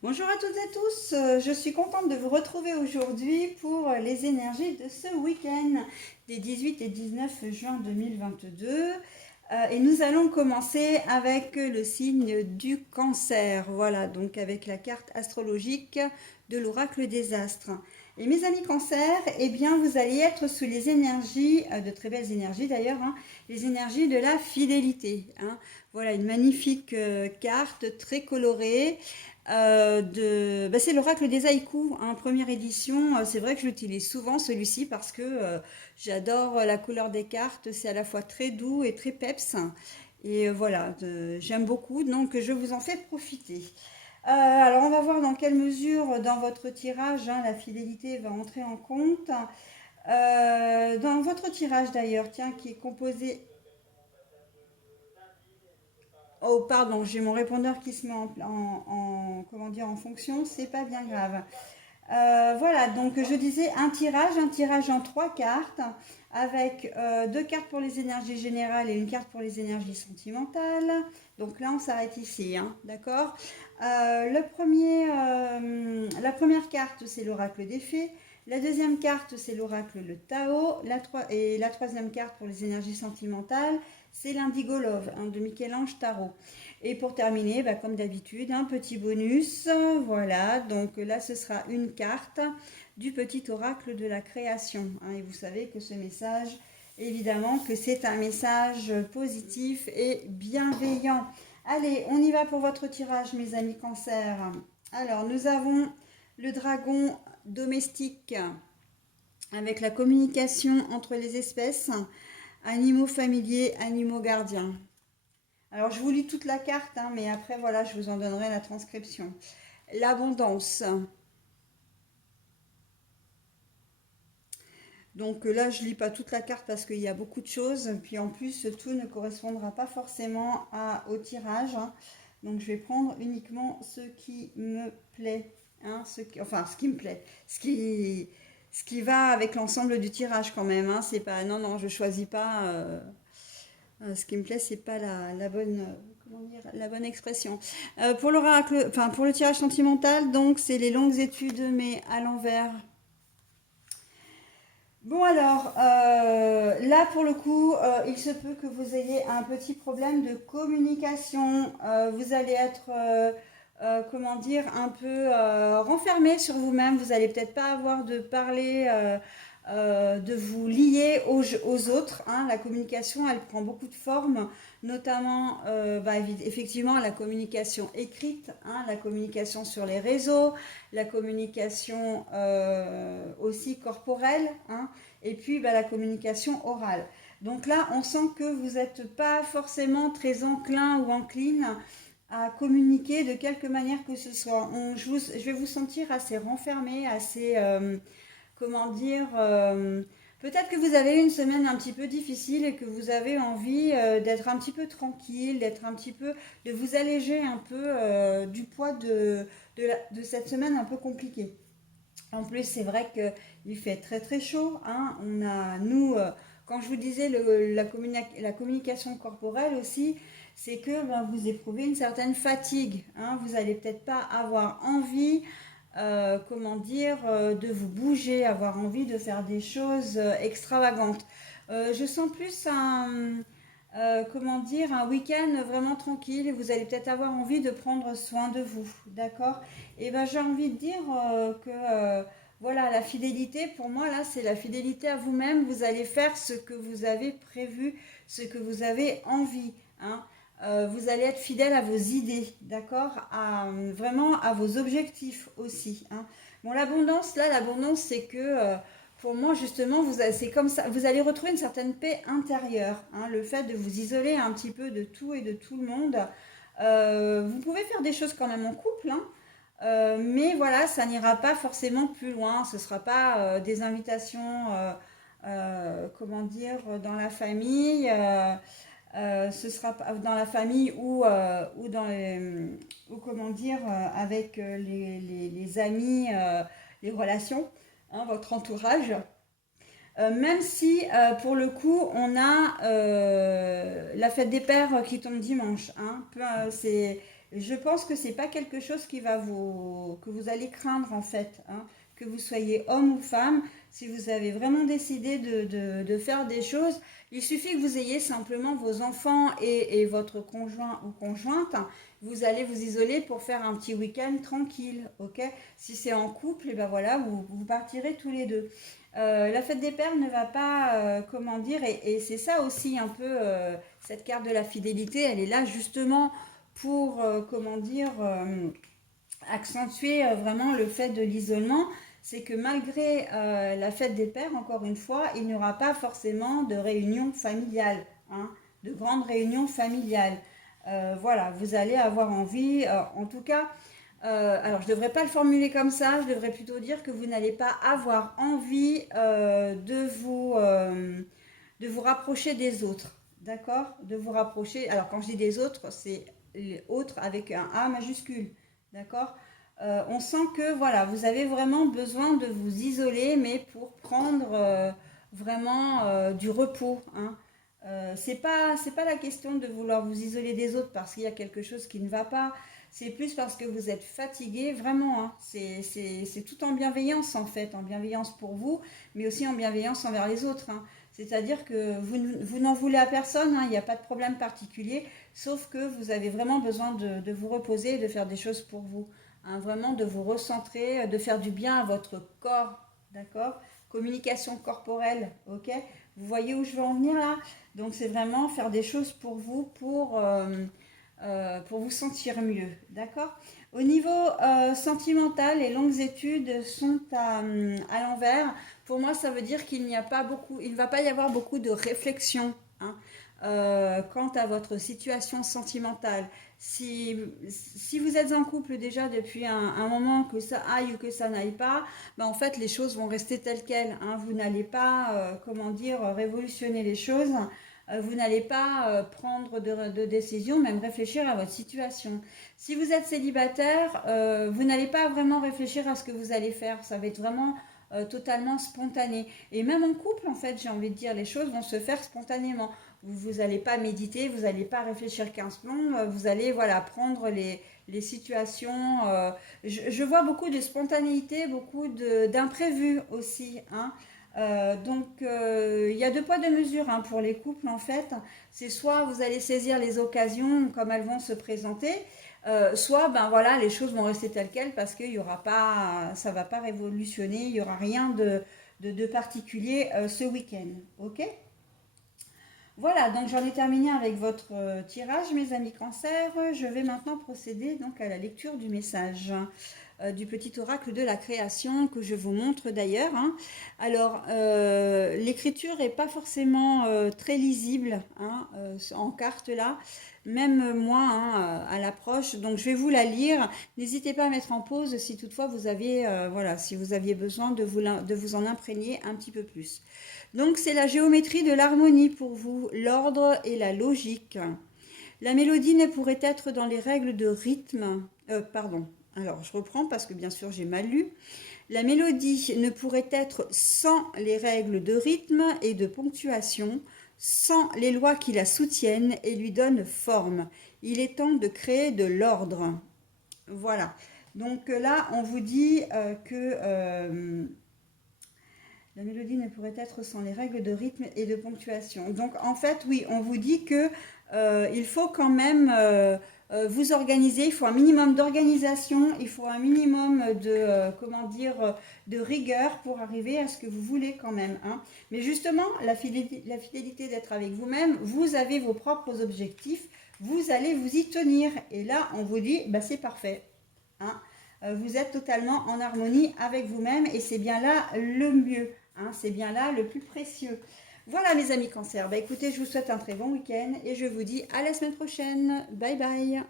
Bonjour à toutes et tous, je suis contente de vous retrouver aujourd'hui pour les énergies de ce week-end des 18 et 19 juin 2022. Et nous allons commencer avec le signe du cancer, voilà, donc avec la carte astrologique de l'oracle des astres. Et mes amis cancer, eh bien vous allez être sous les énergies, de très belles énergies d'ailleurs, hein, les énergies de la fidélité. Hein. Voilà, une magnifique carte très colorée. C'est l'oracle des haïkus, hein, première édition. C'est vrai que je l'utilise souvent celui-ci parce que j'adore la couleur des cartes. C'est à la fois très doux et très peps. Et voilà, j'aime beaucoup, donc je vous en fais profiter. Alors on va voir dans quelle mesure dans votre tirage la fidélité va entrer en compte. Dans votre tirage d'ailleurs, tiens, qui est composé. Oh, pardon, j'ai mon répondeur qui se met comment dire, en fonction, c'est pas bien grave. Voilà, donc je disais un tirage en trois cartes, avec deux cartes pour les énergies générales et une carte pour les énergies sentimentales. Donc là, on s'arrête ici, hein, d'accord. La première carte, c'est l'oracle des fées. La deuxième carte, c'est l'oracle le Tao. Et la troisième carte pour les énergies sentimentales, c'est l'Indigo Love, hein, de Michel-Ange Tarot. Et pour terminer, comme d'habitude, un petit bonus. Voilà, donc là, ce sera une carte du petit oracle de la création. Hein, et vous savez que ce message, évidemment, que c'est un message positif et bienveillant. Allez, on y va pour votre tirage, mes amis cancer. Alors, nous avons le dragon domestique avec la communication entre les espèces, animaux familiers, animaux gardiens. Alors, je vous lis toute la carte, hein, mais après, voilà, je vous en donnerai la transcription. L'abondance. Donc là, je ne lis pas toute la carte parce qu'il y a beaucoup de choses. Puis en plus, tout ne correspondra pas forcément au tirage. Hein. Donc je vais prendre uniquement ce qui me plaît. Hein, ce qui me plaît. Ce qui va avec l'ensemble du tirage quand même. Hein. C'est pas, non, non, je ne choisis pas. Ce qui me plaît, c'est pas la bonne, comment dire, la bonne expression. Pour l'oracle, enfin pour le tirage sentimental, donc c'est les longues études, mais à l'envers. Bon alors, là pour le coup, il se peut que vous ayez un petit problème de communication. Vous allez être, comment dire, un peu renfermé sur vous-même. Vous allez peut-être pas avoir de parler, de vous lier aux autres. Hein. La communication, elle prend beaucoup de formes, notamment, effectivement, la communication écrite, hein, la communication sur les réseaux, la communication aussi corporelle, hein, et puis la communication orale. Donc là, on sent que vous n'êtes pas forcément très enclin ou encline à communiquer de quelque manière que ce soit. Je vais vous sentir assez renfermé, assez, comment dire, peut-être que vous avez eu une semaine un petit peu difficile et que vous avez envie d'être un petit peu tranquille, d'être un petit peu, de vous alléger un peu du poids de cette semaine un peu compliquée. En plus, c'est vrai qu'il fait très très chaud. Hein. On a, nous, quand je vous disais la communication corporelle aussi, c'est que vous éprouvez une certaine fatigue. Hein. Vous n'allez peut-être pas avoir envie, comment dire, de vous bouger, avoir envie de faire des choses extravagantes. Je sens plus comment dire, un week-end vraiment tranquille et vous allez peut-être avoir envie de prendre soin de vous, d'accord? Et ben j'ai envie de dire que voilà, la fidélité, pour moi là, c'est la fidélité à vous-même. Vous allez faire ce que vous avez prévu, ce que vous avez envie, hein. Vous allez être fidèle à vos idées, d'accord? Vraiment à vos objectifs aussi, hein. Bon, l'abondance, là, l'abondance, c'est que pour moi, justement, c'est comme ça, vous allez retrouver une certaine paix intérieure, hein, le fait de vous isoler un petit peu de tout et de tout le monde. Vous pouvez faire des choses quand même en couple, hein, mais voilà, ça n'ira pas forcément plus loin. Ce ne sera pas des invitations, comment dire, dans la famille. Ce sera dans la famille ou dans ou comment dire, avec les amis, les relations, hein, votre entourage. Même si pour le coup on a la fête des pères qui tombe dimanche, hein. Je pense que c'est pas quelque chose que vous allez craindre en fait, hein, que vous soyez homme ou femme. Si vous avez vraiment décidé de faire des choses, il suffit que vous ayez simplement vos enfants et votre conjoint ou conjointe. Vous allez vous isoler pour faire un petit week-end tranquille, ok? Si c'est en couple, et ben voilà, vous partirez tous les deux. La fête des pères ne va pas, comment dire, et c'est ça aussi un peu, cette carte de la fidélité, elle est là justement pour, comment dire, accentuer vraiment le fait de l'isolement. C'est que malgré la fête des pères, encore une fois, il n'y aura pas forcément de réunion familiale, hein, de grandes réunions familiales. Voilà, vous allez avoir envie, en tout cas, alors je ne devrais pas le formuler comme ça, je devrais plutôt dire que vous n'allez pas avoir envie de vous rapprocher des autres, d'accord? De vous rapprocher, alors quand je dis des autres, c'est les autres avec un A majuscule, d'accord? On sent que voilà, vous avez vraiment besoin de vous isoler, mais pour prendre vraiment du repos, hein. C'est pas la question de vouloir vous isoler des autres parce qu'il y a quelque chose qui ne va pas. C'est plus parce que vous êtes fatigué, vraiment, hein. C'est tout en bienveillance en fait, en bienveillance pour vous, mais aussi en bienveillance envers les autres, hein. C'est-à-dire que vous n'en voulez à personne, hein, il n'y a pas de problème particulier, sauf que vous avez vraiment besoin de vous reposer et de faire des choses pour vous, hein, vraiment de vous recentrer, de faire du bien à votre corps, d'accord? Communication corporelle, ok? Vous voyez où je veux en venir là? Donc c'est vraiment faire des choses pour vous, pour vous sentir mieux, d'accord? Au niveau sentimental, les longues études sont à l'envers. Pour moi, ça veut dire qu'il n'y a pas beaucoup, il ne va pas y avoir beaucoup de réflexion, hein, quant à votre situation sentimentale. Si vous êtes en couple déjà depuis un moment, que ça aille ou que ça n'aille pas, ben en fait les choses vont rester telles quelles, hein. Vous n'allez pas, comment dire, révolutionner les choses. Vous n'allez pas prendre de décision, même réfléchir à votre situation. Si vous êtes célibataire, vous n'allez pas vraiment réfléchir à ce que vous allez faire. Ça va être vraiment totalement spontané. Et même en couple, en fait, j'ai envie de dire, les choses vont se faire spontanément. Vous n'allez pas méditer, vous n'allez pas réfléchir 15 plombs, vous allez voilà, prendre les situations. Je vois beaucoup de spontanéité, beaucoup d'imprévus aussi, hein. Il y a deux poids deux mesures, hein, pour les couples en fait. C'est soit vous allez saisir les occasions comme elles vont se présenter, soit ben voilà les choses vont rester telles quelles parce qu'il y aura pas, ça va pas révolutionner, il y aura rien de particulier ce week-end, ok? Voilà, donc j'en ai terminé avec votre tirage, mes amis cancer. Je vais maintenant procéder donc à la lecture du message du petit oracle de la création que je vous montre d'ailleurs, hein. Alors, l'écriture n'est pas forcément très lisible, hein, en carte là, même moi, hein, à l'approche. Donc, je vais vous la lire. N'hésitez pas à mettre en pause si toutefois vous aviez, voilà, si vous aviez besoin de vous en imprégner un petit peu plus. Donc, c'est la géométrie de l'harmonie pour vous, l'ordre et la logique. La mélodie ne pourrait être dans les règles de rythme. Pardon. Alors, je reprends parce que bien sûr j'ai mal lu. La mélodie ne pourrait être sans les règles de rythme et de ponctuation, sans les lois qui la soutiennent et lui donnent forme. Il est temps de créer de l'ordre. Voilà. Donc là, on vous dit que la mélodie ne pourrait être sans les règles de rythme et de ponctuation. Donc en fait, oui, on vous dit que il faut quand même vous organiser, il faut un minimum d'organisation, il faut un minimum de, comment dire, de rigueur pour arriver à ce que vous voulez quand même, hein. Mais justement, la fidélité d'être avec vous-même, vous avez vos propres objectifs, vous allez vous y tenir. Et là, on vous dit, bah, c'est parfait, hein. Vous êtes totalement en harmonie avec vous-même et c'est bien là le mieux, hein, c'est bien là le plus précieux. Voilà mes amis cancer, bah écoutez, je vous souhaite un très bon week-end et je vous dis à la semaine prochaine. Bye bye.